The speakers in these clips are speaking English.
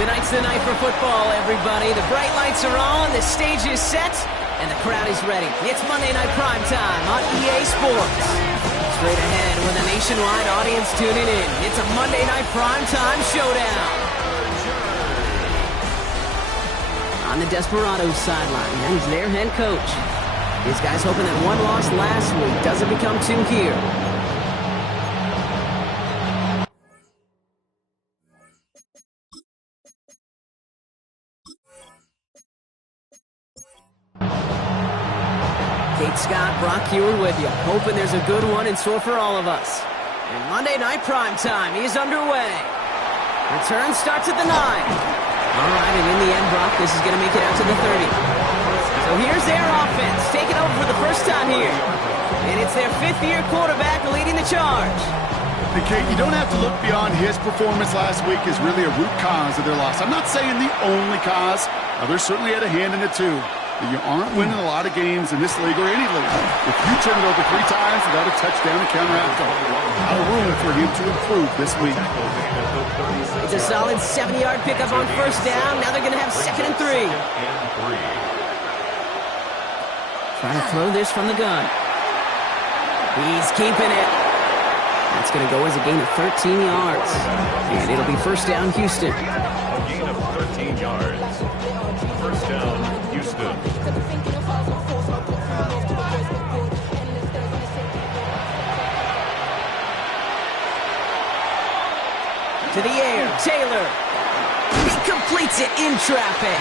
Tonight's the night for football, everybody. The bright lights are on, the stage is set, and the crowd is ready. It's Monday Night Primetime on EA Sports. Straight ahead with a nationwide audience tuning in. It's a Monday Night Primetime showdown. On the Desperados sideline, and he's their head coach. These guys hoping that one loss last week doesn't become two here. Kate Scott, Brock Hewer with you, hoping there's a good one in store for all of us. And Monday Night Primetime is underway. Return starts at the 9. All right, and in the end, Brock, this is going to make it out to the 30. So here's their offense, taking over for the first time here. And it's their fifth-year quarterback leading the charge. And Kate, you don't have to look beyond his performance last week as really a root cause of their loss. I'm not saying the only cause. Others certainly had a hand in it too. You aren't winning a lot of games in this league or any league if you turn it over 3 times without a touchdown to counteract them. A lot of room for him to improve this week. It's a solid 70-yard pickup on first down. Now they're going to have 2nd and 3. Trying to throw this from the gun. He's keeping it. That's going to go as a gain of 13 yards. And it'll be first down, Houston. A gain of 13 yards. First down, Houston. To the air, Taylor. He completes it in traffic.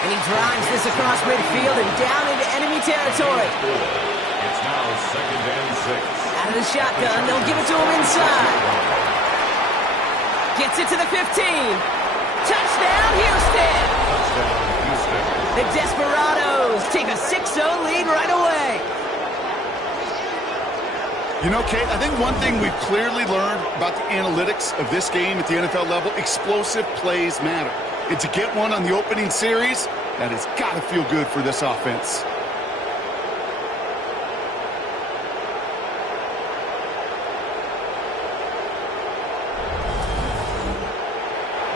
And he drives this across midfield and down into enemy territory. It's now 2nd and 6. Out of the shotgun, they'll give it to him inside. Gets it to the 15. Touchdown, Houston! Touchdown, Houston. The Desperados take a 6-0 lead right away. You know, Kate, I think one thing we've clearly learned about the analytics of this game at the NFL level, explosive plays matter. And to get one on the opening series, that has got to feel good for this offense.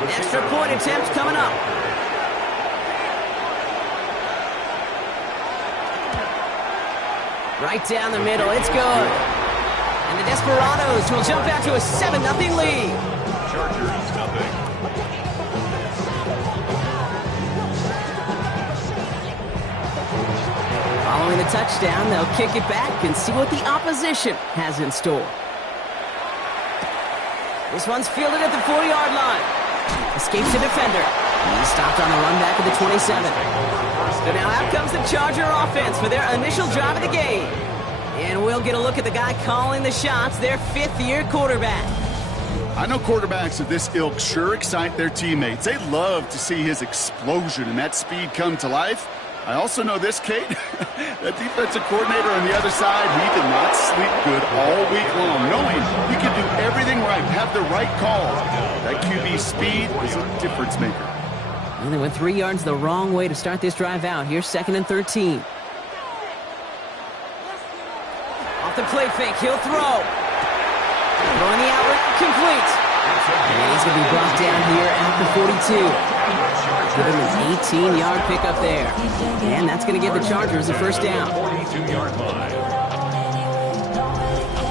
Extra point attempt coming up. Right down the middle, it's good. And the Desperados will jump out to a 7-0 lead. Chargers, nothing. Following the touchdown, they'll kick it back and see what the opposition has in store. This one's fielded at the 40-yard line. Escapes the defender. He's stopped on the run back at the 27. So now out comes the Charger offense for their initial drive of the game. And we'll get a look at the guy calling the shots, their 5th-year quarterback. I know quarterbacks of this ilk sure excite their teammates. They love to see his explosion and that speed come to life. I also know this, Kate, that defensive coordinator on the other side, he did not sleep good all week long, knowing he could do everything right, have the right call. That QB speed is a difference maker. And they went 3 yards the wrong way to start this drive out. Here's 2nd and 13. Off the play fake, he'll throw. Throwing the outlet, complete. And he's going to be brought down here at the 42. Give him an 18-yard pickup there. And that's going to give the Chargers a first down. 42-yard line.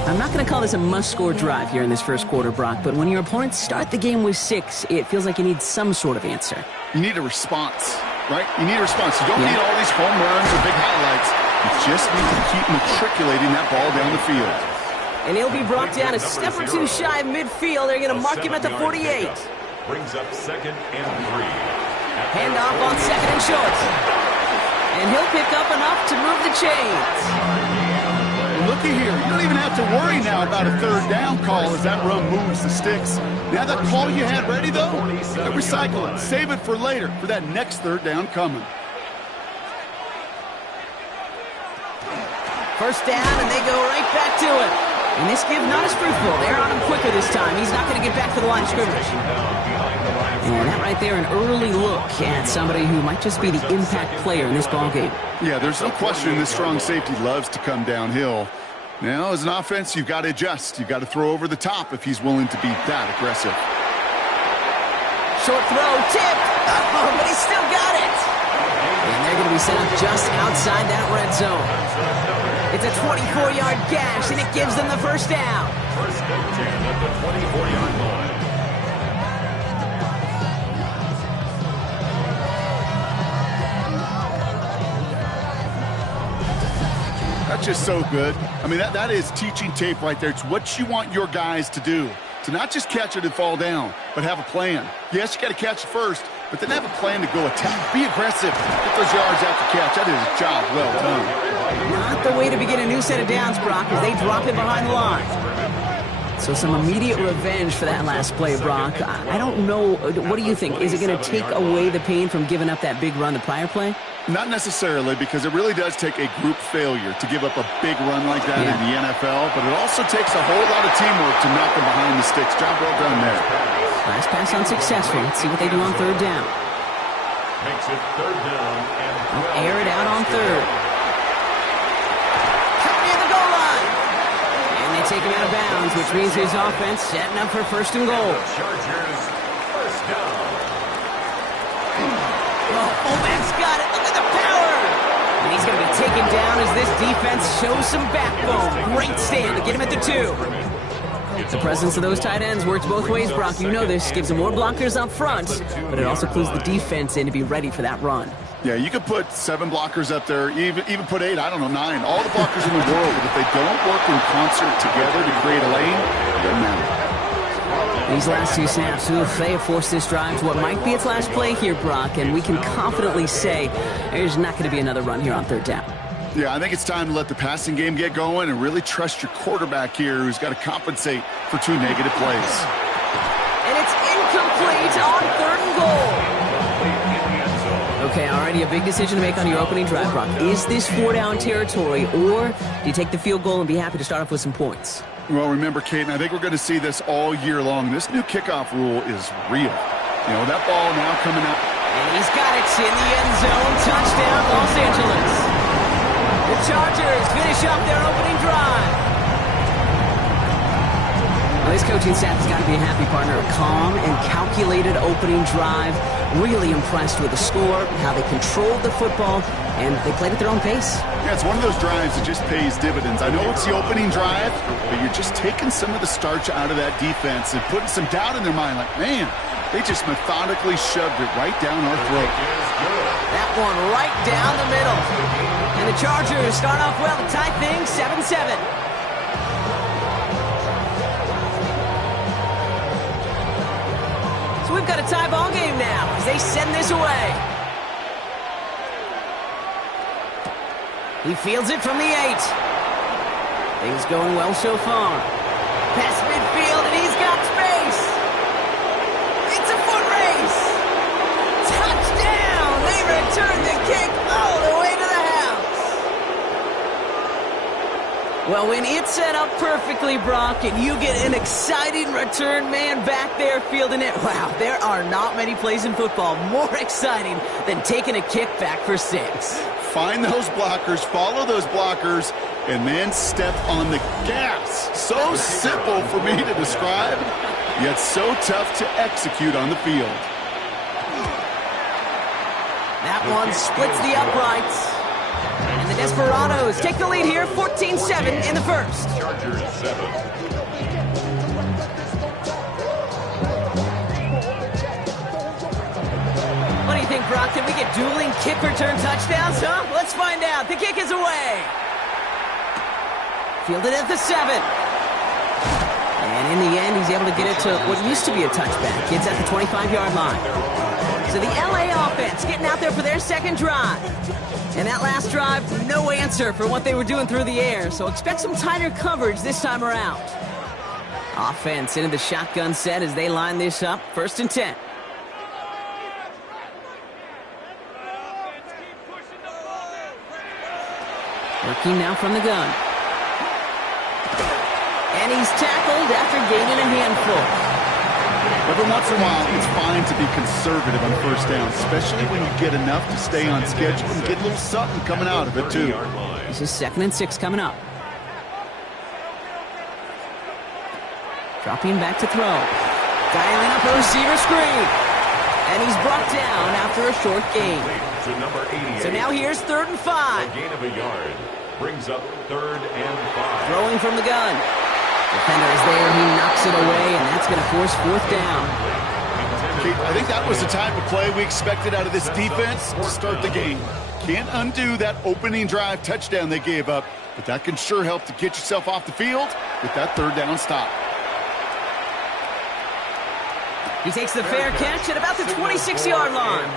I'm not going to call this a must-score drive here in this first quarter, Brock, but when your opponents start the game with 6, it feels like you need some sort of answer. You need a response, right? You need a response. You don't need all these home runs or big highlights. You just need to keep matriculating that ball down the field. And he'll be brought down a step or 2 shy of midfield. They're going to mark him at the 48. Brings up 2nd and 3. Handoff on 2nd and short. And he'll pick up enough to move the chains. Looky here. You don't even have to worry now about a 3rd down call as that run moves the sticks. Now that call you had ready, though, recycle it. Save it for later for that next 3rd down coming. First down, and they go right back to it. And this give not as fruitful. They're on him quicker this time. He's not going to get back to the line of scrimmage. And that right there, an early look at somebody who might just be the impact player in this ballgame. Yeah, there's no question this strong safety loves to come downhill. Now, as an offense, you've got to adjust. You've got to throw over the top if he's willing to be that aggressive. short throw, tipped. Oh, but he still got it. And they're going to be set up just outside that red zone. It's a 24-yard gash, and it gives them the first down. First and 10 at the 24-yard line. That's just so good. I mean, that is teaching tape right there. It's what you want your guys to do. To not just catch it and fall down, but have a plan. Yes, you got to catch it first, but then have a plan to go attack. Be aggressive. Get those yards after catch. That is a job well done. Not the way to begin a new set of downs, Brock, as they drop it behind the line. So some immediate revenge for that last play, Brock. I don't know. What do you think? Is it going to take away the pain from giving up that big run the prior play? Not necessarily, because it really does take a group failure to give up a big run like that in the NFL, but it also takes a whole lot of teamwork to knock them behind the sticks. Job well done there. Last pass unsuccessful. Let's see what they do on third down. Makes it third down and Air it out on third. Cut near the goal line. And they take him out of bounds, which means his offense setting up for first and goal. Chargers first down. Oh, Oman's got it. Look at the power. And he's going to be taken down as this defense shows some backbone. Great stand to get him at the 2. The presence of those tight ends works both ways, Brock. You know this. Gives them more blockers up front, but it also clues the defense in to be ready for that run. Yeah, you could put 7 blockers up there, even put 8, I don't know, 9. All the blockers in the world, but if they don't work in concert together to create a lane, it doesn't matter. These last 2 snaps, they have forced this drive to what might be its last play here, Brock, and we can confidently say there's not going to be another run here on third down. Yeah, I think it's time to let the passing game get going and really trust your quarterback here, who's got to compensate for 2 negative plays. And it's incomplete on third and goal. Okay, already a big decision to make on your opening drive, Brock. Is this 4-down territory, or do you take the field goal and be happy to start off with some points? Well, remember, Kate, and I think we're going to see this all year long. This new kickoff rule is real. You know, that ball now coming out. And he's got it in the end zone. Touchdown, Los Angeles. The Chargers finish up their opening drive. Well, this coaching staff has got to be a happy partner. A calm and calculated opening drive. Really impressed with the score, how they controlled the football, and they played at their own pace. Yeah, it's one of those drives that just pays dividends. I know it's the opening drive, but you're just taking some of the starch out of that defense and putting some doubt in their mind. Like, man, they just methodically shoved it right down our throat. That one right down the middle. And the Chargers start off well to tie things 7-7. So we've got a tie ball game now as they send this away. He fields it from the 8. Things going well so far. Past midfield, and he's got space. It's a foot race. Touchdown! They return the kick all the way to the house. Well, when it's set up perfectly, Brock, and you get an exciting return man back there fielding it, wow, there are not many plays in football more exciting than taking a kick back for 6. Find those blockers, follow those blockers, and then step on the gas. So simple for me to describe, yet so tough to execute on the field. That one splits the uprights. And the Desperados take the lead here, 14-7 in the first. Chargers 7. What do you think, Brock? Can we get dueling kick return touchdowns, huh? Let's find out. The kick is away. Fielded at the 7. And in the end, he's able to get it to what used to be a touchback. It's at the 25-yard line. So the LA offense getting out there for their second drive. And that last drive, no answer for what they were doing through the air. So expect some tighter coverage this time around. Offense into the shotgun set as they line this up. 1st and 10. Working now from the gun. And he's tackled after gaining a handful. Every once in a while, it's fine to be conservative on first down, especially when you get enough to stay on schedule and get a little something coming out of it, too. This is 2nd and 6 coming up. Dropping back to throw. Dialing up a receiver screen. And he's brought down after a short gain. To number 88. So now here's 3rd and 5. A gain of a yard. Brings up 3rd and 5. Throwing from the gun. Defender is there. He knocks it away, and that's going to force 4th down. I think that was the type of play we expected out of this defense to start the game. Can't undo that opening drive touchdown they gave up, but that can sure help to get yourself off the field with that 3rd down stop. He takes the fair catch at about the 26-yard line.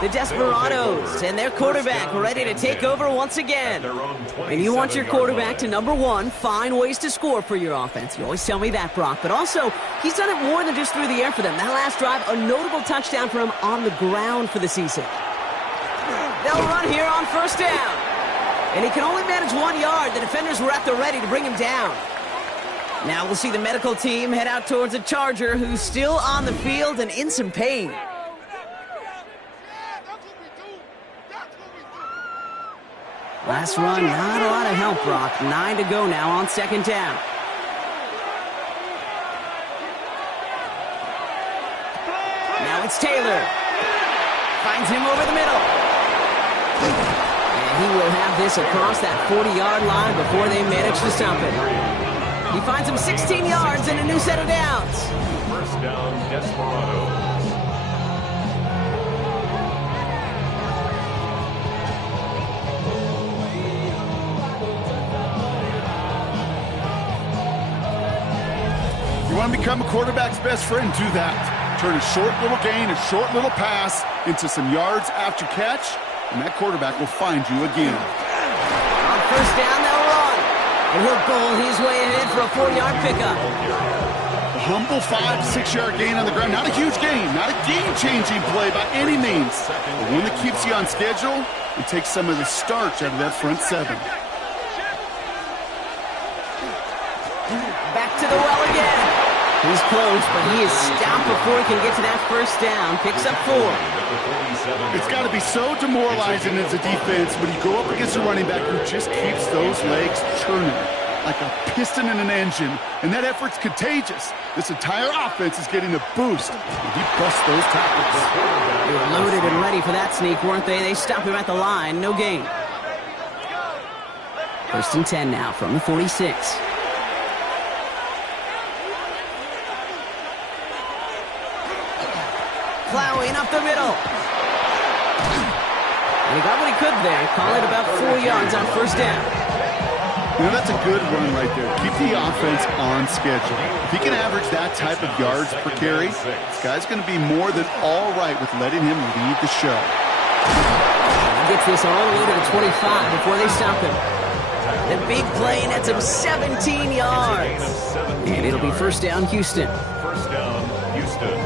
The Desperados and their quarterback ready to take over once again. And you want your quarterback to, number 1, find ways to score for your offense. You always tell me that, Brock. But also, he's done it more than just through the air for them. That last drive, a notable touchdown for him on the ground for the season. They'll run here on 1st down. And he can only manage 1 yard. The defenders were at the ready to bring him down. Now we'll see the medical team head out towards a Charger who's still on the field and in some pain. Last run, not a lot of help, Brock. 9 to go now on 2nd down. Now it's Taylor. Finds him over the middle. And he will have this across that 40-yard line before they manage to stop it. He finds him 16 yards and a new set of downs. 1st down, Desperados. You want to become a quarterback's best friend, do that. Turn a short little gain, a short little pass into some yards after catch, and that quarterback will find you again. On 1st down, they'll run. And he'll bowl his way ahead for a 4-yard pickup. A humble 5 to 6 yard gain on the ground. Not a huge gain, not a game-changing play by any means. But one that keeps you on schedule and takes some of the starch out of that front 7. Back to the well again. He's close, but he is stopped before he can get to that 1st down. Picks up 4. It's got to be so demoralizing as a defense when you go up against a running back who just keeps those legs churning like a piston in an engine, and that effort's contagious. This entire offense is getting a boost, and he busts those tackles. They were loaded and ready for that sneak, weren't they? They stop him at the line, no gain. 1st and 10 now from the 46. Plowing up the middle. And he got what he could there. Call it about 4 yards on 1st down. You know, that's a good run right there. Keep the offense on schedule. If he can average that type of yards per carry, this guy's going to be more than all right with letting him lead the show. He gets this all the way to the 25 before they stop him. The big play nets him 17 yards. And it'll be 1st down, Houston. 1st down, Houston.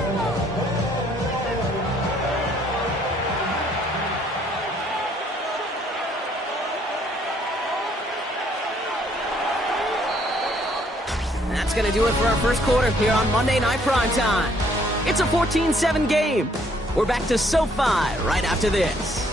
That's going to do it for our 1st quarter here on Monday Night Primetime. It's a 14-7 game. We're back to SoFi right after this.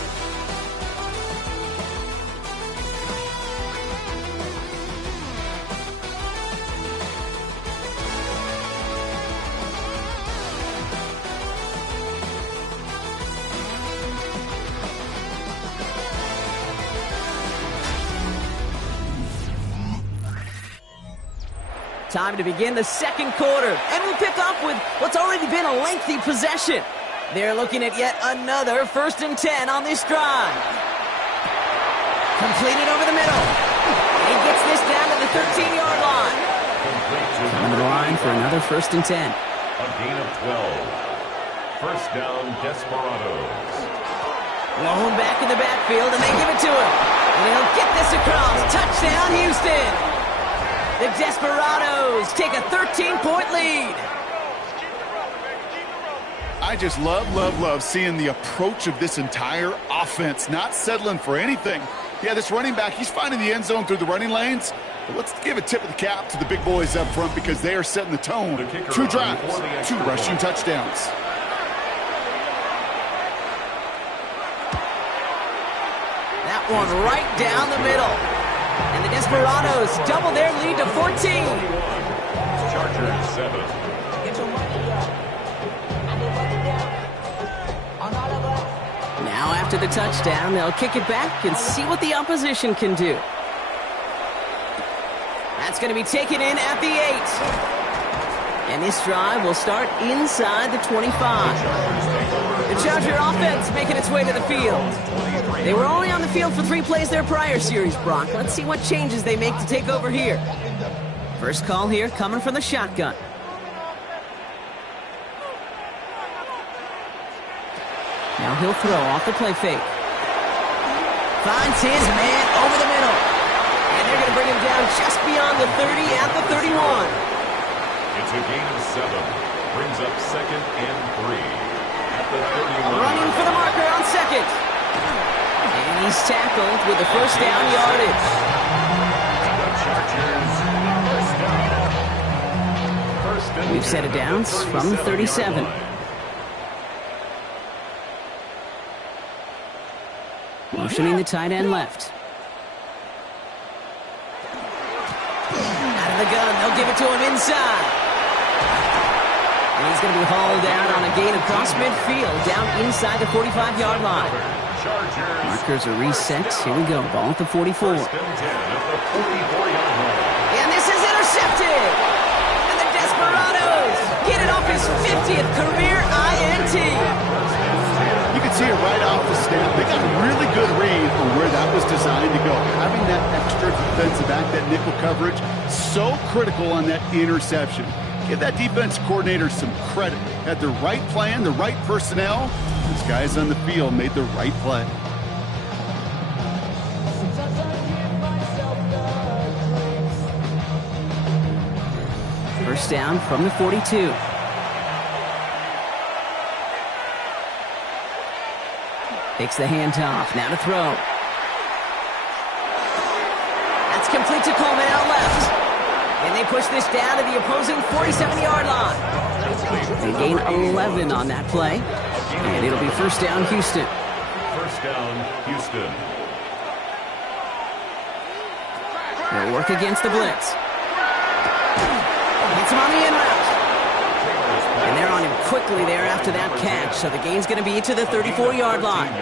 Time to begin the 2nd quarter, and we'll pick up with what's already been a lengthy possession. They're looking at yet another 1st and 10 on this drive. Completed over the middle. He gets this down to the 13-yard line. Coming to the line for another 1st and 10. A gain of 12. 1st down, Desperados. Rolling back in the backfield, and they give it to him. And he'll get this across. Touchdown, Houston. The Desperados take a 13-point lead. I just love seeing the approach of this entire offense, not settling for anything. Yeah, this running back, he's finding the end zone through the running lanes. But let's give a tip of the cap to the big boys up front because they are setting the tone. 2 drives, 2 rushing touchdowns. That one right down the middle. And the Desperados double their lead to 14. Chargers 7. After the touchdown, they'll kick it back and see what the opposition can do. That's going to be taken in at the 8. And this drive will start inside the 25. The Charger offense making its way to the field. They were only on the field for 3 plays their prior series, Brock. Let's see what changes they make to take over here. First call here coming from the shotgun. Now he'll throw off the play fake. Finds his man over the middle. And they're going to bring him down just beyond the 30 at the 31. It's a gain of 7. Brings up 2nd and 3 at the 31. Running for the marker on 2nd. And he's tackled with the first down yardage. The Chargers, first down. We've set it down from the 37. Motioning the tight end left. Out of the gun, they'll give it to him inside. And he's going to be hauled down on a gain across midfield, down inside the 45-yard line. Markers are reset. Here we go, ball at the 44. First and 10 at the 44-yard line. And this is intercepted. And the Desperados get it off his 50th career INT. You can see it right off the snap. They got a really good read on where that was designed to go. Having that extra defensive back, that nickel coverage, so critical on that interception. Give that defense coordinator some credit. Had the right plan, the right personnel. These guys on the field made the right play. First down from the 42. Takes the handoff. Now to throw. That's complete to Coleman out left. And they push this down to the opposing 47-yard line. They gain 11 on that play. And it'll be first down, Houston. First down, Houston. They'll work against the blitz. Gets him on the in route. And they're on him quickly there after that catch. So the gain's going to be to the 34-yard line.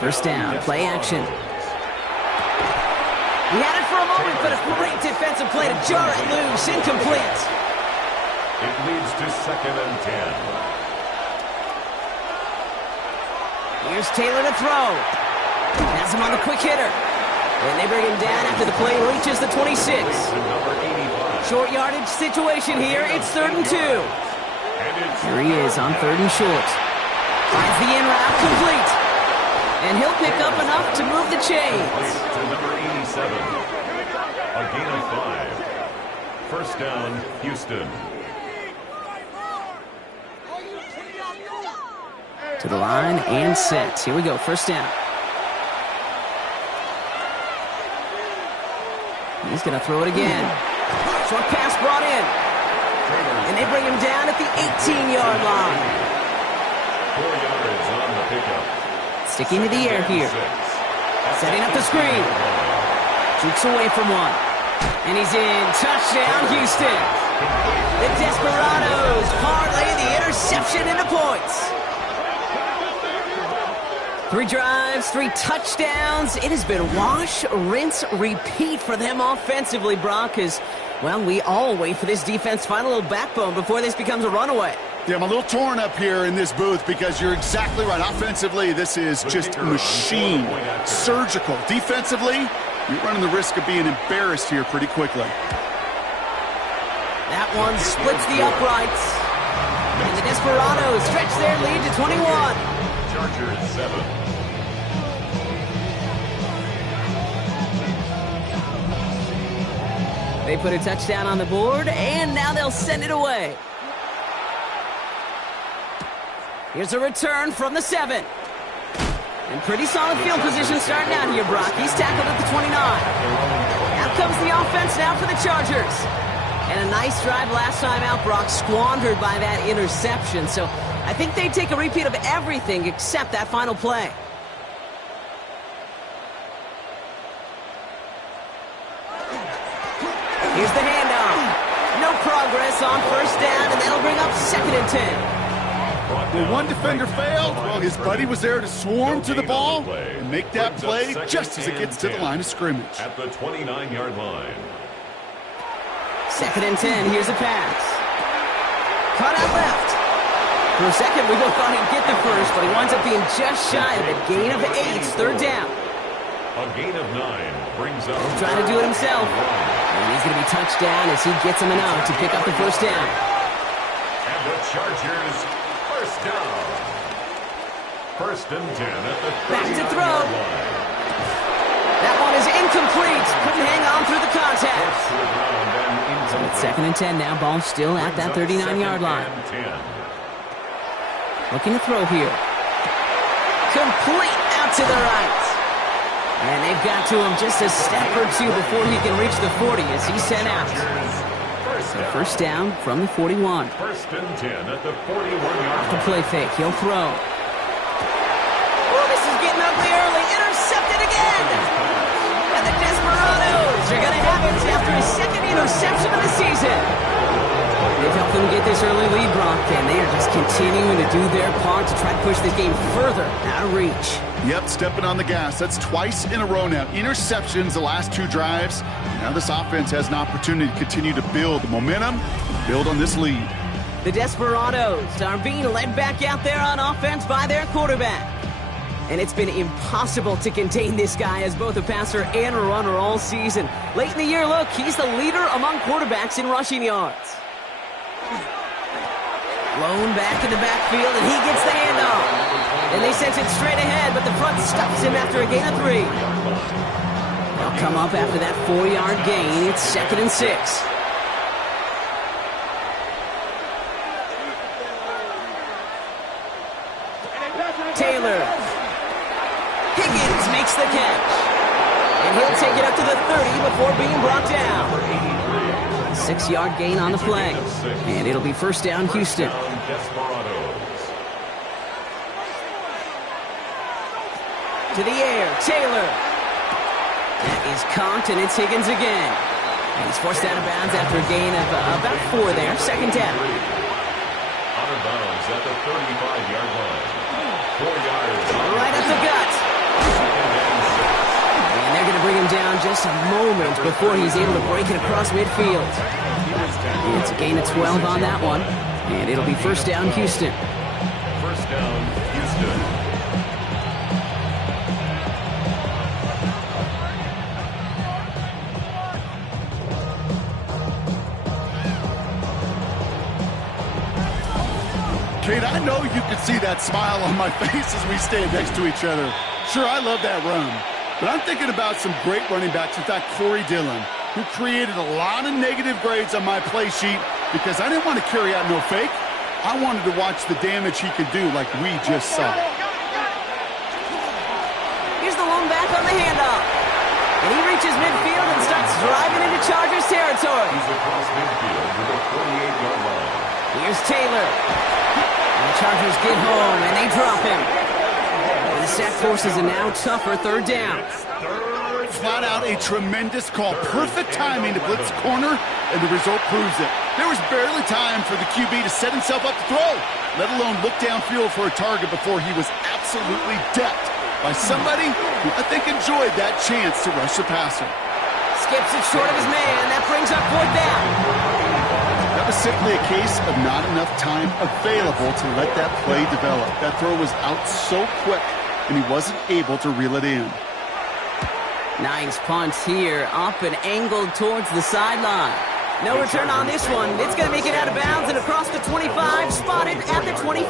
First down, play action. He had it for a moment, but a great defensive play to jar it loose. Incomplete. It leads to 2nd and 10. Here's Taylor to throw. Has him on the quick hitter. And they bring him down after the play reaches the 26. Short yardage situation here. It's 3rd and 2. Here he is on 3rd and short. Finds the in route complete. And he'll pick up enough to move the chains. To number 87. A gain of 5. First down, Houston. To the line and set. Here we go. First down. He's going to throw it again. Short pass brought in. And they bring him down at the 18-yard line. 4 yards on the pickup. Sticking to the air here. Setting up the screen. Jukes away from one. And he's in. Touchdown, Houston. The Desperados parlay the interception into points. 3 drives, 3 touchdowns. It has been wash, rinse, repeat for them offensively, Brock, as, well, we all wait for this defense to find a little backbone before this becomes a runaway. Yeah, I'm a little torn up here in this booth because you're exactly right. Offensively, this is just machine, surgical. Defensively, you're running the risk of being embarrassed here pretty quickly. That one splits the uprights. And the Desperados stretch their lead to 21. Chargers 7. They put a touchdown on the board, and now they'll send it away. Here's a return from the 7. And pretty solid field position starting out here, Brock. He's tackled at the 29. Out comes the offense now for the Chargers. And a nice drive last time out, Brock, squandered by that interception. So I think they take a repeat of everything except that final play. Here's the handoff. No progress on first down, and that'll bring up 2nd and 10. Where one defender failed, well, his buddy was there to swarm to the ball and make that play just as it gets to the line of scrimmage. At the 29-yard line. 2nd and 10, here's a pass. Cut out left. For a second, we both thought he'd get the first, but he winds up being just shy of a gain of 8, 3rd down. A gain of 9 brings up... Trying to do it himself. And he's going to be touched down as he gets him enough to pick up the 1st down. And the Chargers, 1st down. 1st and 10 at the 30-yard Back to throw. line. That one is incomplete. Couldn't hang on through the contact. So it's 2nd and 10 now. Ball still at that 39-yard line. Looking to throw here. Complete out to the right. And they've got to him just a step or two before he can reach the 40 as he's sent out. So 1st down from the 41. 1st and 10 at the 41-yard The line. play fake. He'll throw. Oh, this is getting ugly early. Intercepted again. And the Desperados are going to have it after his 2nd interception of the season. They've helped them get this early lead, Brock, and they are just continuing to do their part to try to push this game further out of reach. Yep, stepping on the gas. That's twice in a row now. Interceptions the last 2 drives. Now this offense has an opportunity to continue to build the momentum, build on this lead. The Desperados are being led back out there on offense by their quarterback. And it's been impossible to contain this guy as both a passer and a runner all season. Late in the year, look, he's the leader among quarterbacks in rushing yards. Blown back in the backfield, and he gets the handoff. And they sent it straight ahead, but the front stops him after a gain of 3. They'll come up after that 4-yard gain. It's 2nd and 6. Taylor. Higgins makes the catch. And he'll take it up to the 30 before being brought down. 6-yard gain on the play. And it'll be 1st down, Houston. To the air, Taylor. That is caught, and it's Higgins again. And he's forced out of bounds after a gain of about 4 there. 2nd down. Out of bounds at the 35-yard line. 4 yards. Right up the gut. And they're going to bring him down just a moment before he's able to break it across midfield. It's a gain of 12 on that one. And it'll be 1st down, Houston. 1st down, Houston. Kate, I know you can see that smile on my face as we stand next to each other. Sure, I love that run. But I'm thinking about some great running backs. In fact, Corey Dillon, who created a lot of negative grades on my play sheet because I didn't want to carry out no fake. I wanted to watch the damage he could do like we just saw. Here's the lone back on the handoff. And he reaches midfield and starts driving into Chargers territory. He's across midfield to the 48-yard line. Here's Taylor. And the Chargers get home, and they drop him. And the sack forces a now tougher 3rd down. Flat out a tremendous call. Perfect timing to blitz corner, and the result proves it. There was barely time for the QB to set himself up to throw, let alone look downfield for a target before he was absolutely decked by somebody who I think enjoyed that chance to rush the passer. Skips it short of his man. That brings up 4th down. That was simply a case of not enough time available to let that play develop. That throw was out so quick, and he wasn't able to reel it in. Nice punt here, up and angled towards the sideline. No return on this one. It's going to make it out of bounds and across the 25, spotted at the 24.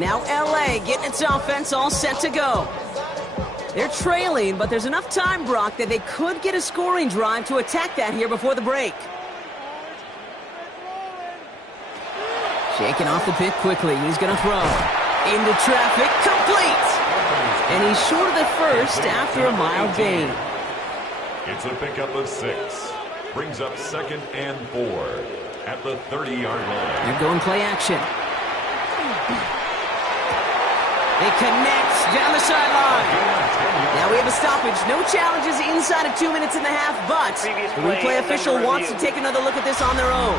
Now LA getting its offense all set to go. They're trailing, but there's enough time, Brock, that they could get a scoring drive to attack that here before the break. Shaking off the pick quickly. He's going to throw. Into traffic. Complete. And he's short of the first after a mild gain. It's a pickup of 6. Brings up 2nd and 4 at the 30-yard line. They're going play action. It connects down the sideline. Now we have a stoppage. No challenges inside of 2 minutes and a half, but the replay official wants to take another look at this on their own.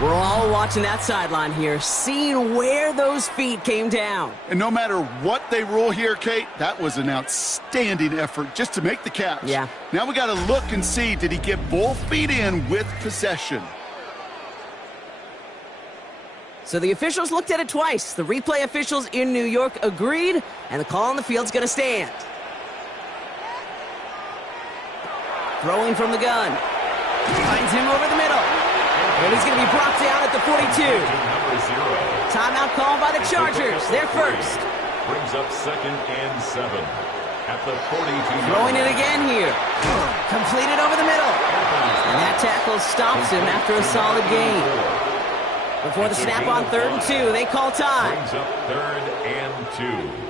We're all watching that sideline here, seeing where those feet came down. And no matter what they rule here, Kate, that was an outstanding effort just to make the catch. Yeah. Now we got to look and see, did he get both feet in with possession? So the officials looked at it twice. The replay officials in New York agreed, and the call on the field's going to stand. Throwing from the gun. Finds him over the middle. And he's going to be brought down at the 42. Timeout called by the Chargers. They're first. Brings up 2nd and 7 at the 42. Throwing it again here. Completed over the middle. And that tackle stops him after a solid gain. Before the snap on 3rd and 2, they call time. Brings up 3rd and 2.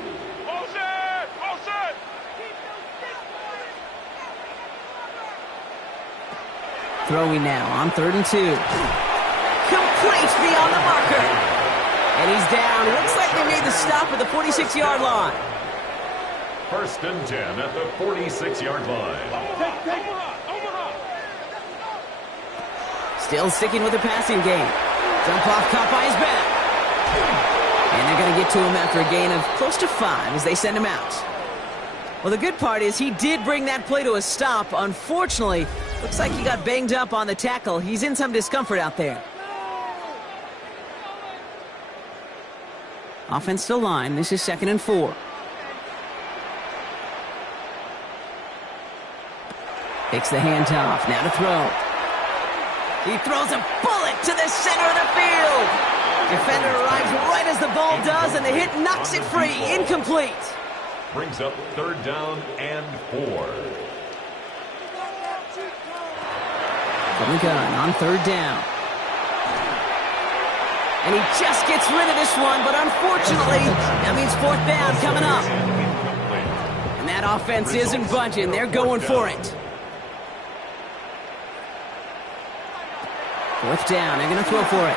Throwing now on 3rd and 2. Complete beyond the marker. And he's down. Looks like they made the stop at the 46-yard line. 1st and 10 at the 46-yard line. Still sticking with the passing game. Dump off caught by his back. And they're going to get to him after a gain of close to 5 as they send him out. Well, the good part is he did bring that play to a stop. Unfortunately, looks like he got banged up on the tackle. He's in some discomfort out there. Offense to line. This is 2nd and 4. Takes the handoff. Now to throw. He throws a bullet to the center of the field. Defender arrives right as the ball does, and the hit knocks it free. Incomplete. Brings up 3rd down and 4. From the gun on 3rd down. And he just gets rid of this one, but unfortunately, that means 4th down coming up. And that offense isn't budging. They're going for it. 4th down. They're going to throw for it.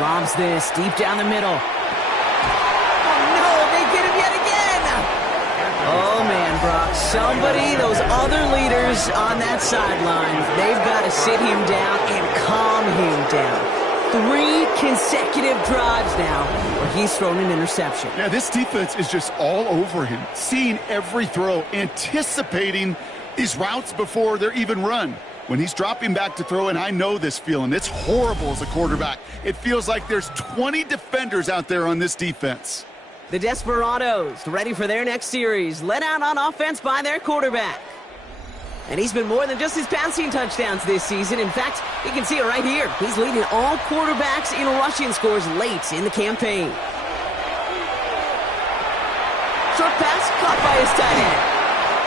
Lobs this deep down the middle. Oh, no, they get him yet again. Oh, man, Brock. Somebody, those other leaders on that sideline, they've got to sit him down and calm him down. 3 consecutive drives now where he's thrown an interception. Yeah, this defense is just all over him, seeing every throw, anticipating these routes before they're even run. When he's dropping back to throw, and I know this feeling, it's horrible as a quarterback. It feels like there's 20 defenders out there on this defense. The Desperados ready for their next series, led out on offense by their quarterback. And he's been more than just his passing touchdowns this season. In fact, you can see it right here. He's leading all quarterbacks in rushing scores late in the campaign. Short pass caught by his tight end.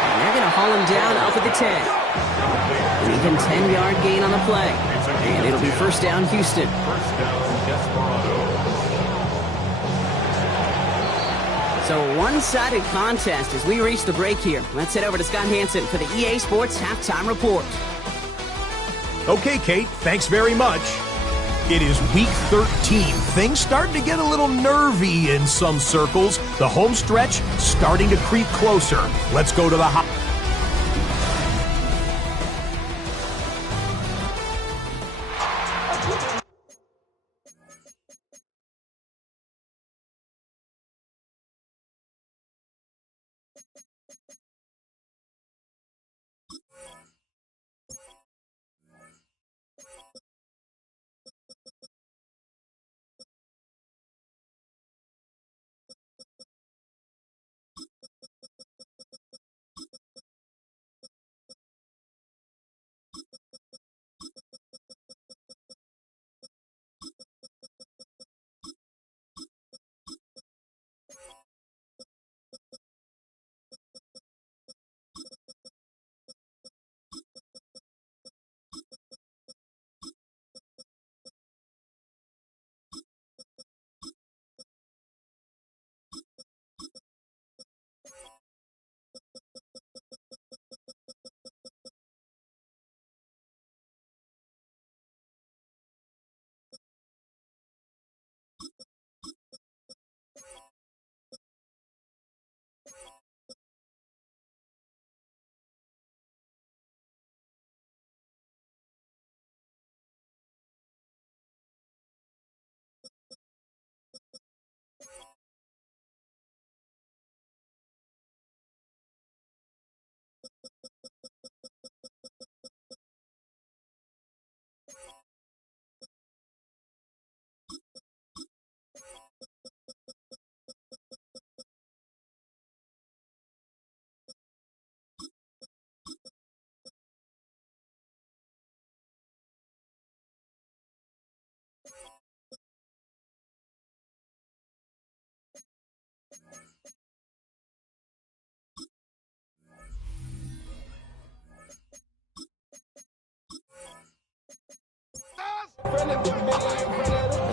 And they're going to haul him down up at the 10. An even 10-yard gain on the play. And it'll be 1st down, Houston. 1st down, Desperados. So a one-sided contest as we reach the break here. Let's head over to Scott Hansen for the EA Sports Halftime Report. Okay, Kate, thanks very much. It is week 13. Things starting to get a little nervy in some circles. The home stretch starting to creep closer. Let's go to the hot.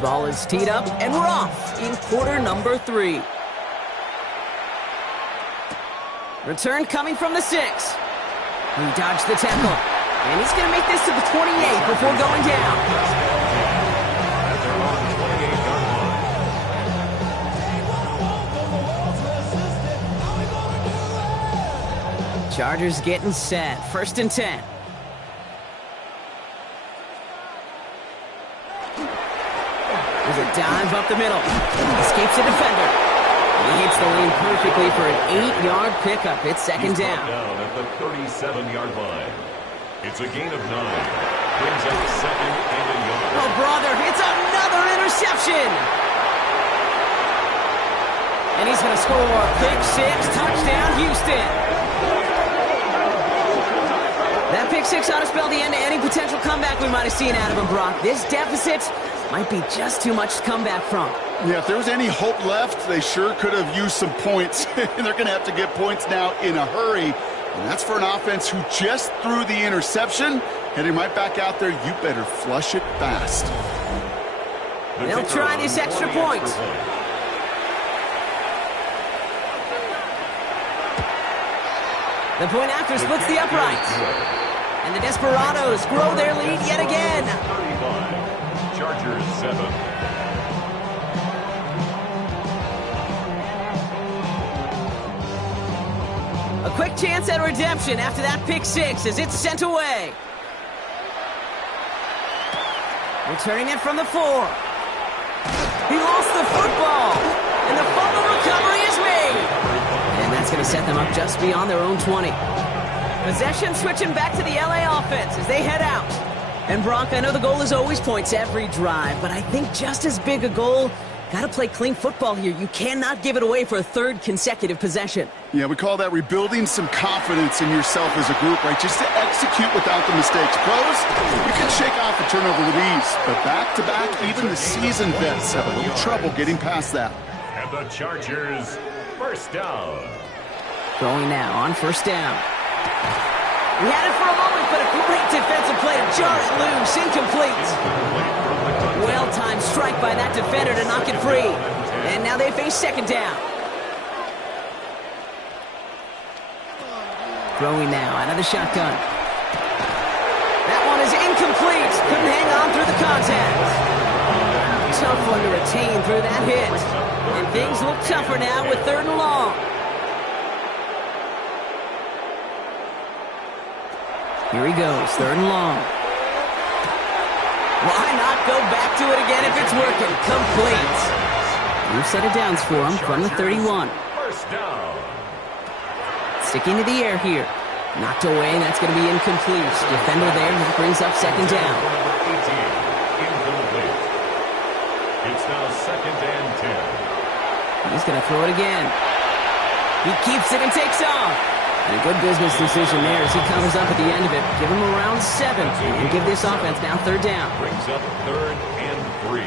Ball is teed up, and we're off in quarter number 3. Return coming from the 6. He dodged the tackle, and he's going to make this to the 28 before going down. At their own 28-yard line. Chargers getting set. 1st and 10. There's a dive up the middle. Escapes the defender. He hits the lane perfectly for an 8-yard pickup. It's 2nd down. Down at the 37-yard line. It's a gain of 9. Brings up 2nd and a yard. Oh, brother, it's another interception. And he's going to score. Pick 6, touchdown, Houston. That pick 6 ought to spell the end to any potential comeback we might have seen out of him, Brock. This deficit might be just too much to come back from. Yeah, if there was any hope left, they sure could have used some points. And they're going to have to get points now in a hurry. And that's for an offense who just threw the interception. Heading right back out there, you better flush it fast. They'll try this extra point. The point after splits the upright. And the Desperados grow their lead yet again. 35. Chargers 7. A quick chance at redemption after that pick 6 as it's sent away. Returning it from the 4. He lost the football. And the fumble recovery is made. And that's going to set them up just beyond their own 20. Possession switching back to the LA offense as they head out. And Brock, I know the goal is always points every drive, but I think just as big a goal, got to play clean football here. You cannot give it away for a 3rd consecutive possession. Yeah, we call that rebuilding some confidence in yourself as a group, right? Just to execute without the mistakes. Pros, you can shake off a turnover with ease, but back-to-back, even the seasoned vets have a little trouble getting past that. And the Chargers, 1st down. Going now on 1st down. He had it for a moment, but a great defensive play to jar it loose. Incomplete. Well-timed strike by that defender to knock it free. And now they face 2nd down. Throwing now out of the shotgun. That one is incomplete. Couldn't hang on through the contact. Tough one to retain through that hit. And things look tougher now with 3rd and long. Here he goes, 3rd and long. Why not go back to it again if it's working? Complete. New set of downs for him from the 31. 1st down. Sticking to the air here. Knocked away, that's going to be incomplete. Defender there, that brings up 2nd down. Number 18, incomplete. It's now 2nd and 10. He's going to throw it again. He keeps it and takes off. And a good business decision there as he comes up at the end of it. Give him around 7 and give this offense now 3rd down. Brings up 3rd and 3.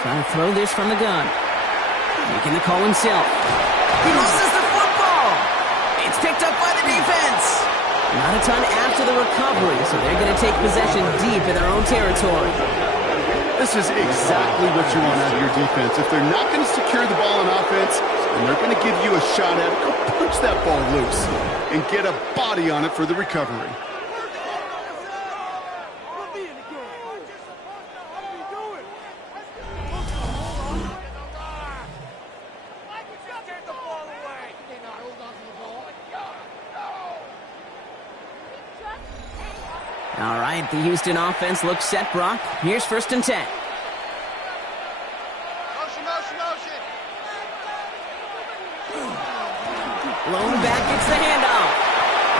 Trying to throw this from the gun. Making the call himself. He loses the football. It's picked up by the defense. Not a ton after the recovery, so they're going to take possession deep in their own territory. This is exactly what you want out of your defense. If they're not going to secure the ball on offense, and they're going to give you a shot at it, go punch that ball loose and get a body on it for the recovery. All right, the Houston offense looks set, Brock. Here's 1st and 10. Blown back, gets the handoff.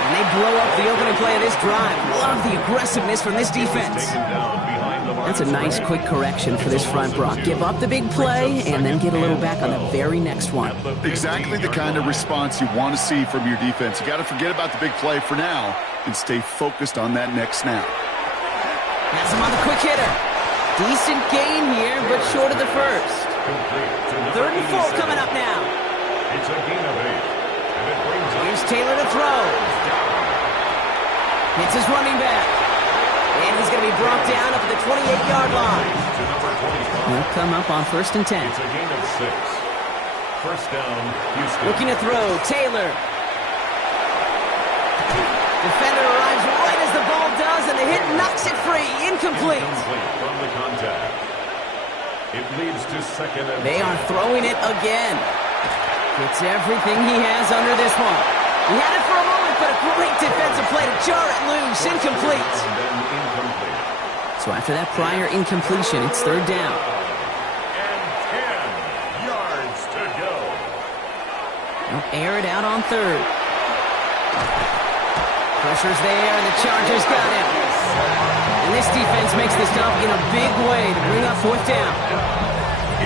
And they blow up the opening play of this drive. Love the aggressiveness from this defense. That's a nice quick correction for this front, Brock. Give up the big play and then get a little back on the very next one. Exactly the kind of response you want to see from your defense. You got to forget about the big play for now and stay focused on that next snap. Has him on the quick hitter. Decent gain here, but short of the first. 3rd and 4 coming up now. It's a gain of 8. And it brings Here's Taylor to throw. It's his running back. And he's going to be brought down up at the 28-yard line. He'll come up on 1st and 10. It's a gain of 6. First down, Houston. Looking to throw, Taylor. Defender arrives right as the ball does, and the hit knocks it free. Incomplete. Incomplete from the contact. It leads to 2nd and 10. They are throwing it again. Gets everything he has under this one. He had it for a moment, but a great defensive play to jar it loose. Incomplete. And then incomplete. So after that prior incompletion, it's 3rd down. And 10 yards to go. They'll air it out on 3rd. Pressure's there, and the Chargers got him. And this defense makes the stop in a big way to bring up 4th down.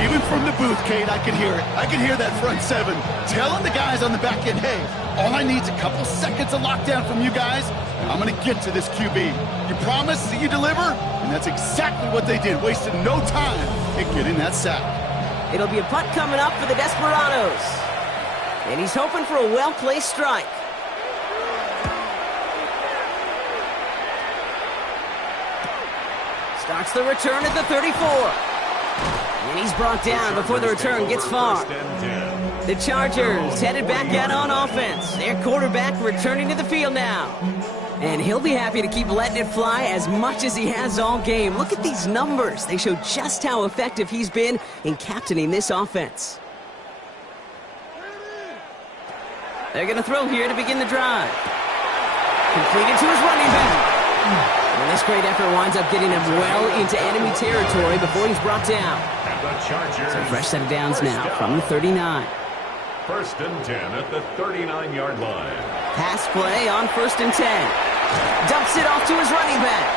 Even from the booth, Kate, I can hear it. I can hear that front 7 telling the guys on the back end, hey, all I need is a couple seconds of lockdown from you guys. I'm going to get to this QB. You promise that you deliver? And that's exactly what they did, wasted no time in getting that sack. It'll be a punt coming up for the Desperados. And he's hoping for a well-placed strike. Starts the return at the 34. And he's brought down before the return gets far. The Chargers headed back out on offense. Their quarterback returning to the field now. And he'll be happy to keep letting it fly as much as he has all game. Look at these numbers. They show just how effective he's been in captaining this offense. They're going to throw here to begin the drive. Completed to his running back. And this great effort winds up getting him well into enemy territory before he's brought down. So a fresh set of downs now from the 39. 1st and 10 at the 39-yard line. Pass play on 1st and 10. Dumps it off to his running back.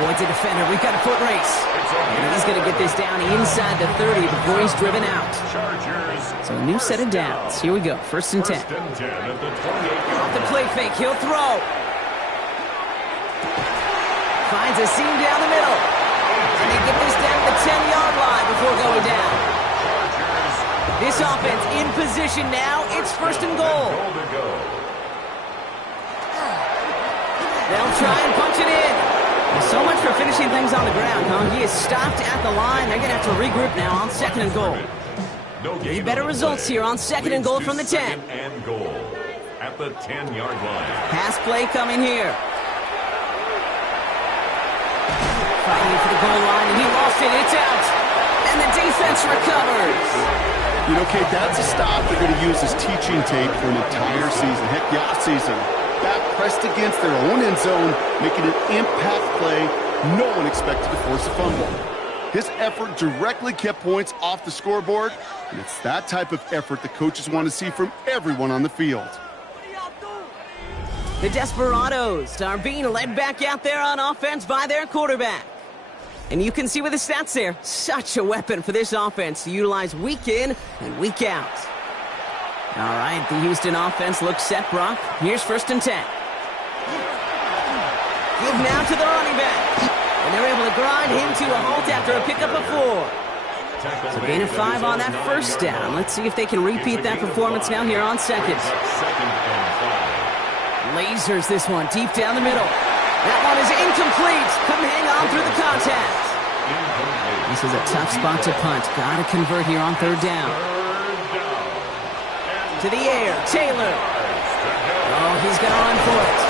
Avoids a defender. We've got a foot race. And he's going to get this down inside the 30 before he's driven out. So a new set of downs. Here we go. 1st and 10. Off the play fake. He'll throw. Finds a seam down the middle. And they get this down to the 10-yard line before going down. This offense in position now. It's 1st and goal. They'll try and punch it in. Well, so much for finishing things on the ground, huh? He is stopped at the line. They're going to have to regroup now on 2nd and goal. Need better results here on 2nd and goal from the 10. 2nd and goal at the 10-yard line. Pass play coming here. Fighting for the goal line, and he lost it. It's out. And the defense recovers. You know, Kate, that's a stop they're going to use as teaching tape for an entire season. Heck, the offseason. Back pressed against their own end zone, making an impact play. No one expected to force a fumble. His effort directly kept points off the scoreboard, and it's that type of effort the coaches want to see from everyone on the field. The Desperados are being led back out there on offense by their quarterback. And you can see with the stats there, such a weapon for this offense to utilize week in and week out. All right, the Houston offense looks set, Brock. Here's 1st and 10. Give now to the running back. And they're able to grind him to a halt after a pickup of 4. So gain of 5 on that 1st down. Let's see if they can repeat that performance now here on 2nd. Lasers this one deep down the middle. That one is incomplete. Couldn't hang on through the contact. This is a tough spot to punt. Got to convert here on 3rd down. To the air, Taylor. Oh, he's going to run for it.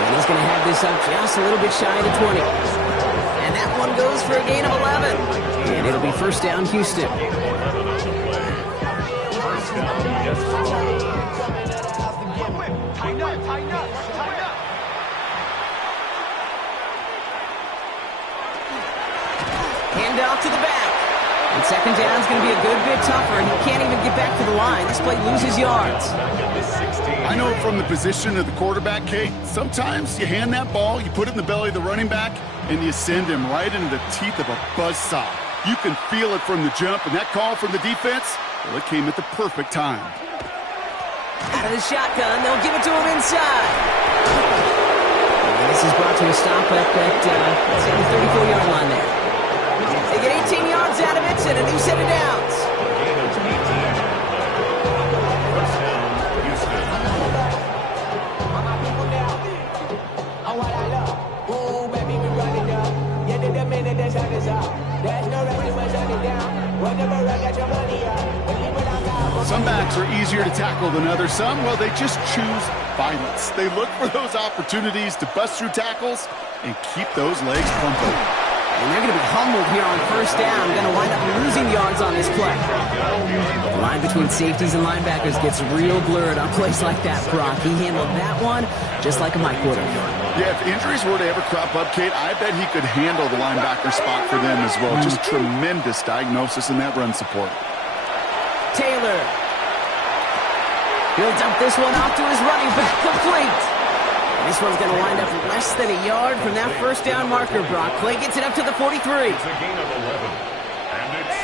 And he's going to have this up just a little bit shy of the 20. And that one goes for a gain of 11. And it'll be 1st down, Houston. Hand off to the back. And 2nd down is going to be a good bit tougher. He can't even get back to the line. This play loses yards. I know from the position of the quarterback, Kate, sometimes you hand that ball, you put it in the belly of the running back, and you send him right into the teeth of a buzzsaw. You can feel it from the jump, and that call from the defense, well, it came at the perfect time. Out of the shotgun, they'll give it to him inside. And this is brought to a stop at the 34-yard line there. They get 18 yards out of it and a new set of downs. backs are easier to tackle than others. Some, well, they just choose violence. They look for those opportunities to bust through tackles and keep those legs pumping. And they're going to be humbled here on first down. Going to wind up losing yards on this play. The line between safeties and linebackers gets real blurred on plays like that, Brock. He handled that one just like a Mike would have. Yeah, if injuries were to ever crop up, Kate, I bet he could handle the linebacker spot for them as well. Just tremendous diagnosis in that run support. Taylor builds up this one off to his running back, complete. This one's going to wind up less than a yard from that first down marker, Brock. Clay gets it up to the 43. It's a gain of 11. And it's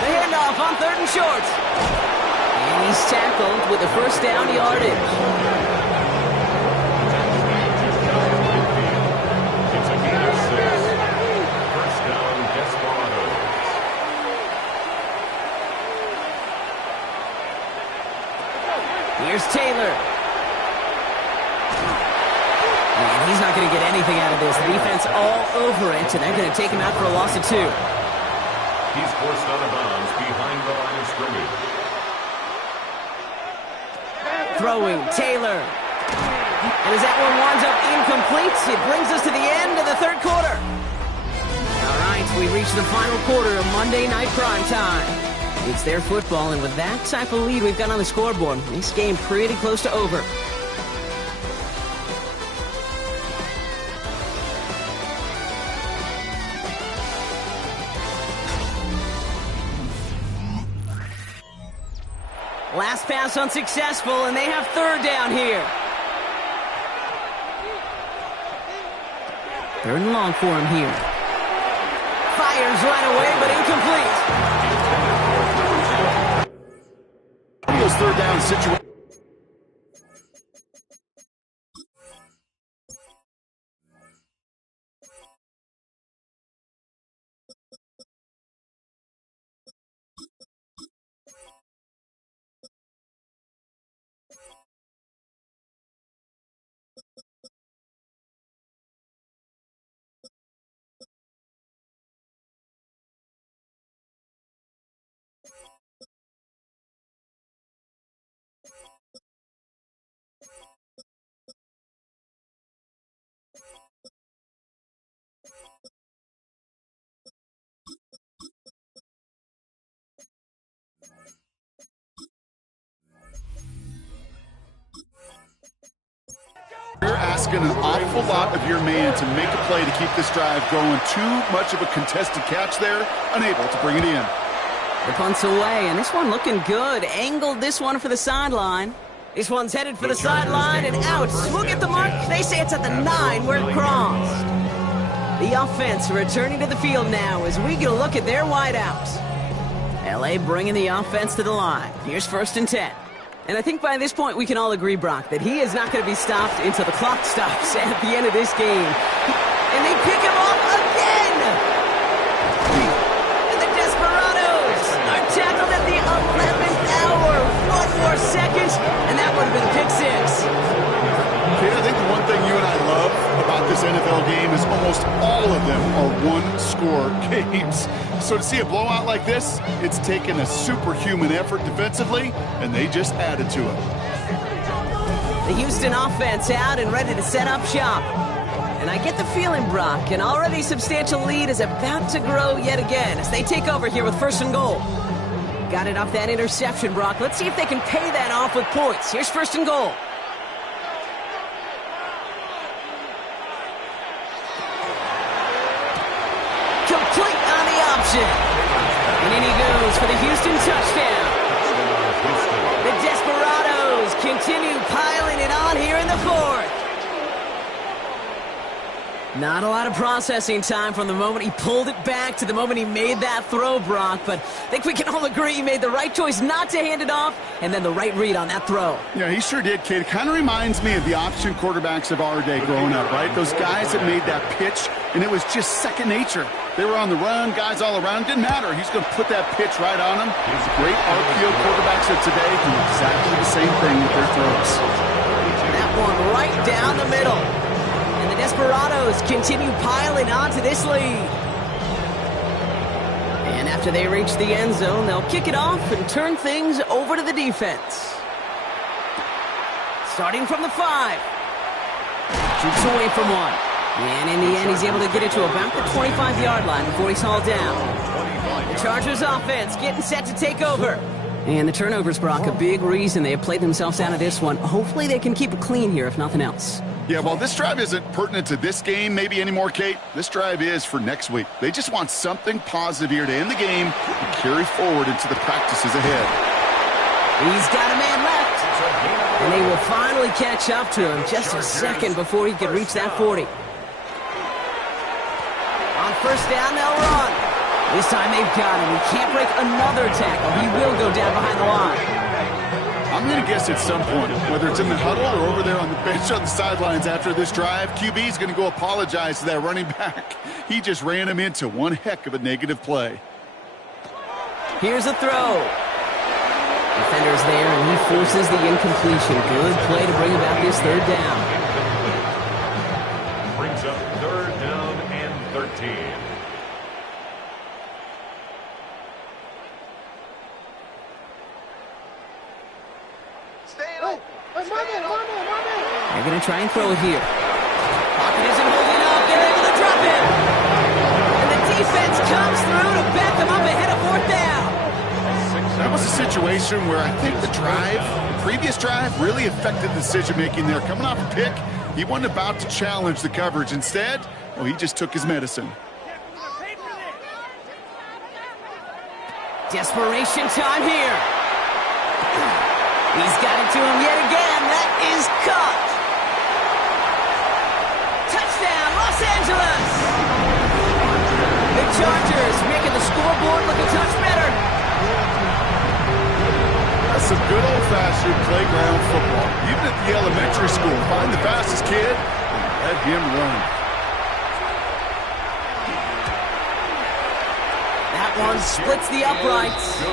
the handoff on third and short. And he's tackled with the first down yardage. It's a gain of 6. First down, Desperados. Here's Taylor. And he's not going to get anything out of this. The defense all over it, and they're going to take him out for a loss of 2. He's forced out of bounds behind the line of scrimmage. Throwing, Taylor. And as that one winds up incomplete, it brings us to the end of the third quarter. All right, we reach the final quarter of Monday Night Primetime. It's their football, and with that type of lead we've got on the scoreboard, this game pretty close to over. Last pass unsuccessful, and they have third down here. Third and long for him here. Fires right away, but incomplete. Eagles third down situation. You're asking an awful lot of your man to make a play to keep this drive going. Too much of a contested catch there, unable to bring it in. The punt's away, and this one looking good. Angled this one for the sideline. This one's headed for the sideline and out. Look at the mark. They say it's at the 9 where it crossed. The offense returning to the field now as we get a look at their wideouts. L.A. bringing the offense to the line. Here's first and 10. And I think by this point we can all agree, Brock, that he is not going to be stopped until the clock stops at the end of this game. And they pick him off again! And the Desperados are tackled at the 11th hour. 1 more second, and that would have been pick 6. Kate, I think the one thing you and I love about this NFL game is almost all of them are one-score games. So to see a blowout like this, it's taken a superhuman effort defensively, and they just added to it. The Houston offense out and ready to set up shop. And I get the feeling, Brock, an already substantial lead is about to grow yet again as they take over here with first and goal. Got it off that interception, Brock. Let's see if they can pay that off with points. Here's first and goal. Complete on the option. And in he goes for the Houston touchdown. The Desperados continue piling it on here in the fourth. Not a lot of processing time from the moment he pulled it back to the moment he made that throw, Brock. But I think we can all agree he made the right choice not to hand it off and then the right read on that throw. Yeah, he sure did, kid. It kind of reminds me of the option quarterbacks of our day growing up, right? Those guys that made that pitch, and it was just second nature. They were on the run, guys all around. Didn't matter. He's going to put that pitch right on them. These great RPO quarterbacks of today do exactly the same thing with their throws. That one right down the middle. And the Desperados continue piling onto this lead. And after they reach the end zone, they'll kick it off and turn things over to the defense. Starting from the 5. Shoots away from one. And in the end, he's able to get it to about the 25-yard line before he's hauled down. The Chargers offense getting set to take over. And the turnovers, Brock, a big reason they have played themselves out of this one. Hopefully they can keep it clean here, if nothing else. Yeah, well, this drive isn't pertinent to this game maybe anymore, Kate. This drive is for next week. They just want something positive here to end the game and carry forward into the practices ahead. He's got a man left. And they will finally catch up to him just a second before he could reach that 40. On first down, they'll run. This time they've got him. He can't break another tackle. He will go down behind the line. I'm going to guess at some point, whether it's in the huddle or over there on the bench on the sidelines after this drive, QB's going to go apologize to that running back. He just ran him into one heck of a negative play. Here's a throw. Defender's there, and he forces the incompletion. Good play to bring about this third down. Brings up third down and 13. They're going to try and throw it here. Pocket isn't holding up. They're able to drop him. And the defense comes through to back them up ahead of fourth down. That was a situation where I think the previous drive, really affected the decision-making there. Coming off a pick, he wasn't about to challenge the coverage. Instead, well, he just took his medicine. Desperation time here. He's got it to him yet again. That is caught. Touchdown, Los Angeles. The Chargers making the scoreboard look a touch better. That's some good old-fashioned playground football. Even at the elementary school, find the fastest kid and let him run. That one splits the uprights.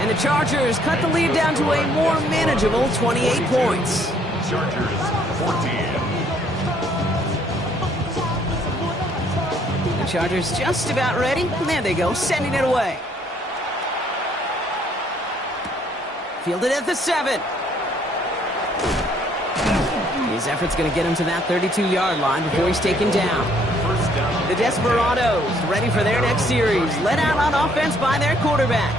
And the Chargers cut the lead down to a more manageable 28 points. Chargers 14. The Chargers just about ready. And there they go, sending it away. Fielded at the 7. His effort's going to get him to that 32-yard line before he's taken down. The Desperados ready for their next series. Led out on offense by their quarterback.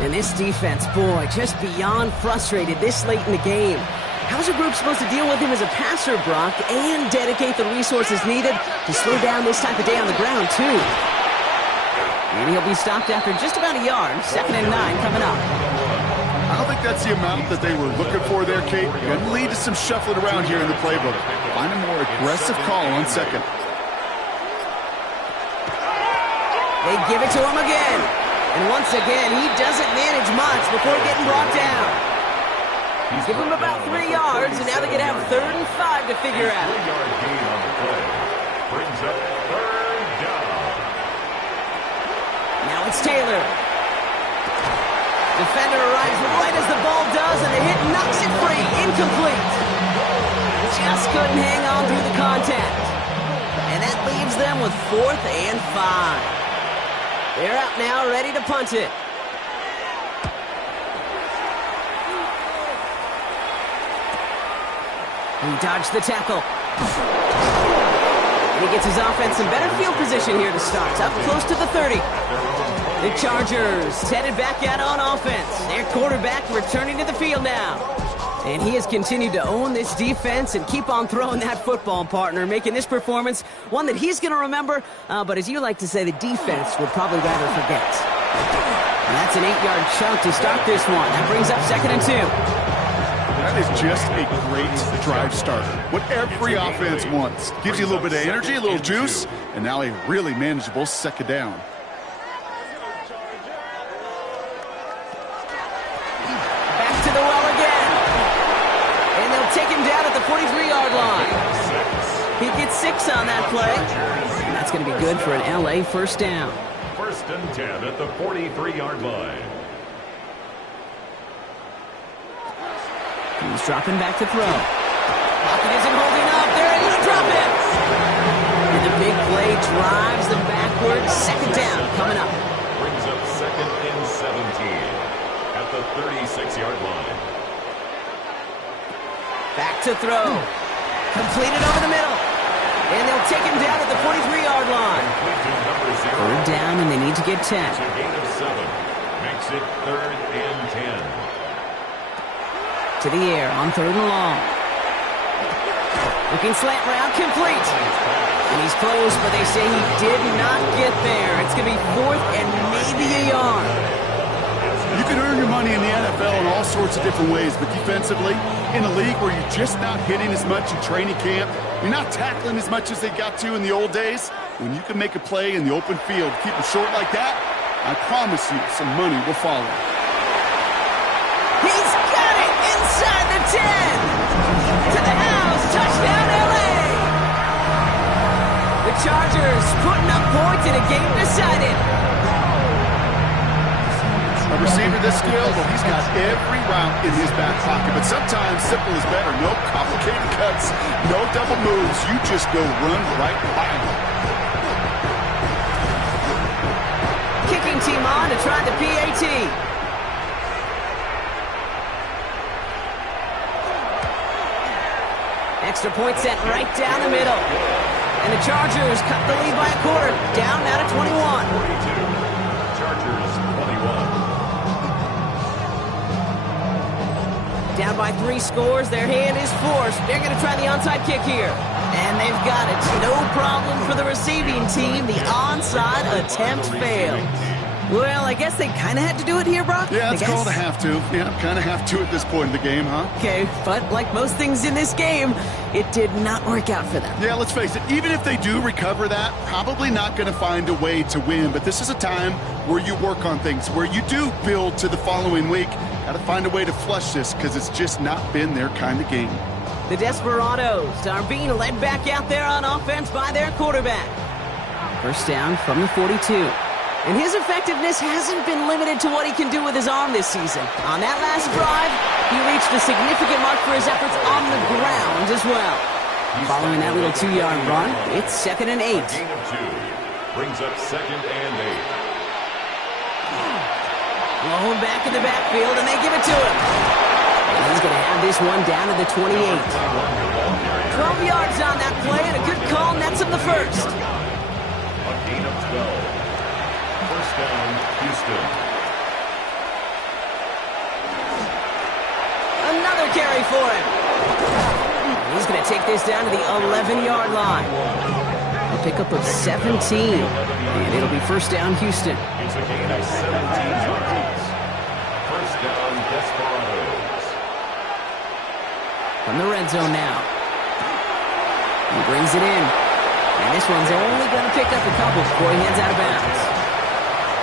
And this defense, boy, just beyond frustrated this late in the game. How's a group supposed to deal with him as a passer, Brock, and dedicate the resources needed to slow down this type of day on the ground, too? And he'll be stopped after just about a yard. 2nd and 9 coming up. I don't think that's the amount that they were looking for there, Kate. Going to lead to some shuffling around here in the playbook. Find a more aggressive call on second. They give it to him again. And once again, he doesn't manage much before getting brought down. Give him about 3 yards, and now they're going to have 3rd and 5 to figure out. 3-yard gain on the play. Brings up third down. Now it's Taylor. Defender arrives right as the ball does, and the hit knocks it free. Incomplete. Just couldn't hang on through the contact. And that leaves them with 4th and 5. They're out now, ready to punt it. He dodged the tackle. And he gets his offense in better field position here to start. Up close to the 30. The Chargers headed back out on offense. Their quarterback returning to the field now. And he has continued to own this defense and keep on throwing that football, partner, making this performance one that he's going to remember, but as you like to say, the defense would probably rather forget. And that's an 8-yard chunk to start this one. That brings up 2nd and 2. That is just a great drive starter. What every offense wants. Gives you a little bit of energy, a little juice, and now a really manageable 2nd down. Back to the well again. And they'll take him down at the 43-yard line. He gets 6 on that play. And that's going to be good for an LA first down. 1st and 10 at the 43-yard line. He's dropping back to throw. Pocket isn't holding up. They're able to drop it. And the big play drives them backwards. 2nd down coming up. at the 36-yard line. Back to throw. Completed over the middle. And they'll take him down at the 43-yard line. Third down, and they need to get 10. It's a gain of 7. Makes it 3rd and 10. To the air on 3rd and long. Looking slant route, complete. And he's close, but they say he did not get there. It's going to be 4th and maybe a yard. You can earn your money in the NFL in all sorts of different ways, but defensively, in a league where you're just not hitting as much in training camp, you're not tackling as much as they got to in the old days, when you can make a play in the open field, keep them short like that, I promise you some money will follow. He's got it inside the 10. To the house, touchdown LA. The Chargers putting up points in a game decided. A receiver this skilled, well, he's got every route in his back pocket, but sometimes simple is better. No complicated cuts, no double moves. You just go run right by him. Kicking team on to try the PAT. Extra point sent right down the middle. And the Chargers cut the lead by a quarter, down now to 21. 42. Chargers 21. Down by 3 scores, their hand is forced. They're going to try the onside kick here. And they've got it. No problem for the receiving team. The onside attempt failed. Well, I guess they kind of had to do it here, Brock? Yeah, it's called a have to. Yeah, kind of have to at this point in the game, huh? Okay, but like most things in this game, it did not work out for them. Yeah, let's face it, even if they do recover that, probably not going to find a way to win. But this is a time where you work on things, where you do build to the following week. Got to find a way to flush this because it's just not been their kind of game. The Desperados are being led back out there on offense by their quarterback. First down from the 42. And his effectiveness hasn't been limited to what he can do with his arm this season. On that last drive, he reached a significant mark for his efforts on the ground as well. Following that little 2-yard run, it's 2nd and 8. Gain of 2. Brings up 2nd and 8. Rolling back in the backfield, and they give it to him. And he's going to have this one down to the 28. 12 yards on that play, and a good call nets him the first. A gain of 12. First down, Houston. Another carry for him. He's going to take this down to the 11-yard line. A pickup of 17. And it'll be first down, Houston. It's a gain of 17 yards. First down, Desperados. From the red zone now. He brings it in. And this one's only going to pick up a couple before he heads out of bounds.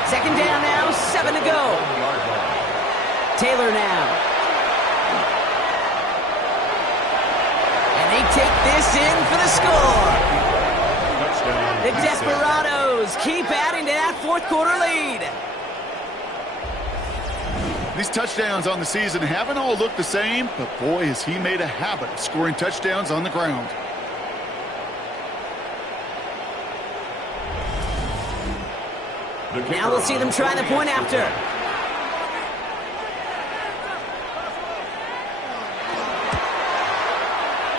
Second down now, 7 to go. Taylor now. And they take this in for the score. The Desperados keep adding to that fourth quarter lead. These touchdowns on the season haven't all looked the same, but boy, has he made a habit of scoring touchdowns on the ground. Now we'll see them try the point after.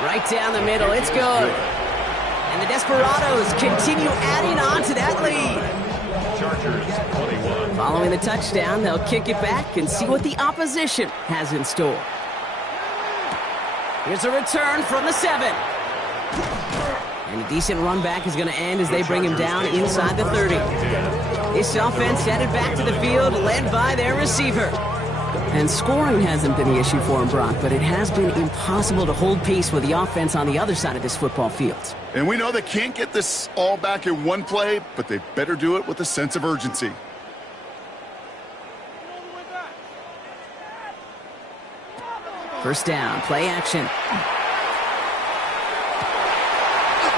Right down the middle, it's good. And the Desperados continue adding on to that lead. Chargers 21. Following the touchdown, they'll kick it back and see what the opposition has in store. Here's a return from the 7. And a decent run back is going to end as they bring him down inside the 30. This offense headed back to the field, led by their receiver. And scoring hasn't been the issue for him, Brock, but it has been impossible to hold pace with the offense on the other side of this football field. And we know they can't get this all back in one play, but they better do it with a sense of urgency. First down, play action.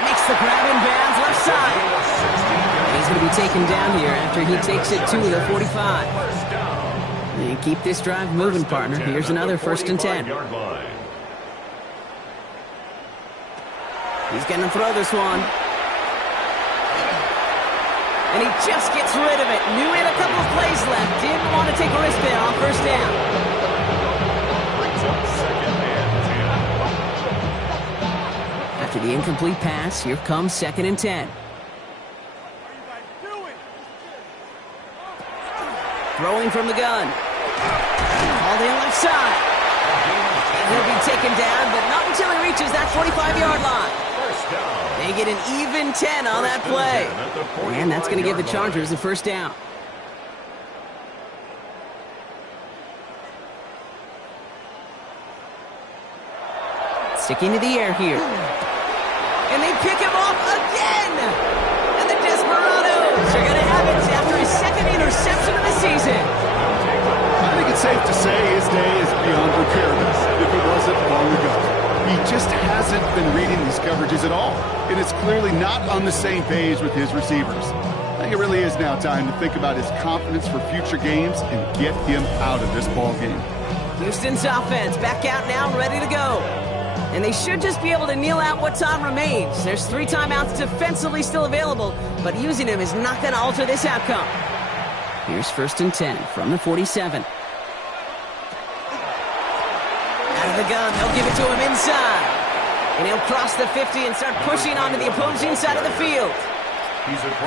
Makes the grab in bounds, left side. He's going to be taken down here after he takes it to the 45. And keep this drive moving, partner. Here's another 1st and 10. He's going to throw this one. And he just gets rid of it. Knew he had a couple of plays left. Didn't want to take a risk there on first down. Brings up second and 10. After the incomplete pass, here comes 2nd and 10. Throwing from the gun. Called in left side. And he'll be taken down, but not until he reaches that 45-yard line. First down. They get an even 10 on that play. And that's going to give the Chargers the first down. Sticking to the air here. And they pick him off again. And the Desperados are going to have it after his 2nd interception of the season. I think it's safe to say his day is beyond repair if it wasn't long ago. He just hasn't been reading these coverages at all, and it's clearly not on the same page with his receivers. I think it really is now time to think about his confidence for future games and get him out of this ball game. Houston's offense back out now, ready to go. And they should just be able to kneel out what time remains. There's 3 timeouts defensively still available, but using them is not going to alter this outcome. Here's 1st and 10 from the 47. Out of the gun, they'll give it to him inside. And he'll cross the 50 and start pushing onto the opposing side of the field.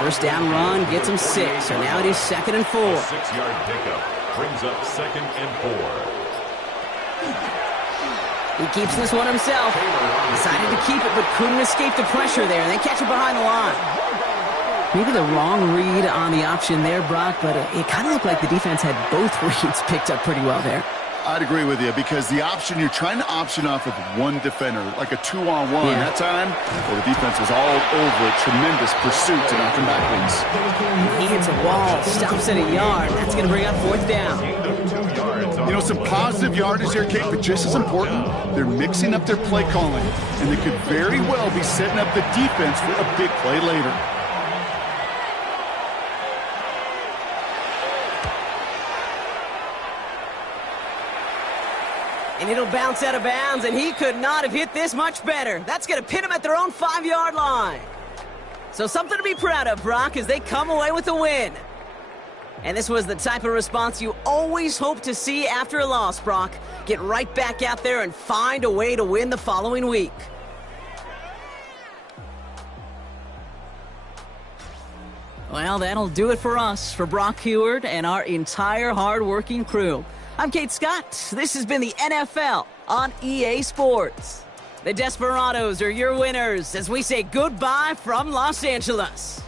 First down run gets him 6, so now it is 2nd and 4. A 6-yard pickup brings up 2nd and 4. He keeps this one himself. Decided to keep it, but couldn't escape the pressure there. They catch it behind the line. Maybe the wrong read on the option there, Brock, but it kind of looked like the defense had both reads picked up pretty well there. I'd agree with you, because the option, you're trying to option off of one defender, like a 2-on-1. Yeah. That time, well, the defense was all over it. Tremendous pursuit to knock him backwards. He hits a wall, stops at a yard. That's going to bring up 4th down. Gain of 2 yards. You know, some positive yardage here, Kate, but just as important, they're mixing up their play calling, and they could very well be setting up the defense for a big play later. And it'll bounce out of bounds, and he could not have hit this much better. That's going to pin him at their own 5-yard line. So something to be proud of, Brock, as they come away with a win. And this was the type of response you always hope to see after a loss, Brock. Get right back out there and find a way to win the following week. Well, that'll do it for us, for Brock Heward and our entire hard-working crew. I'm Kate Scott. This has been the NFL on EA Sports. The Desperados are your winners as we say goodbye from Los Angeles.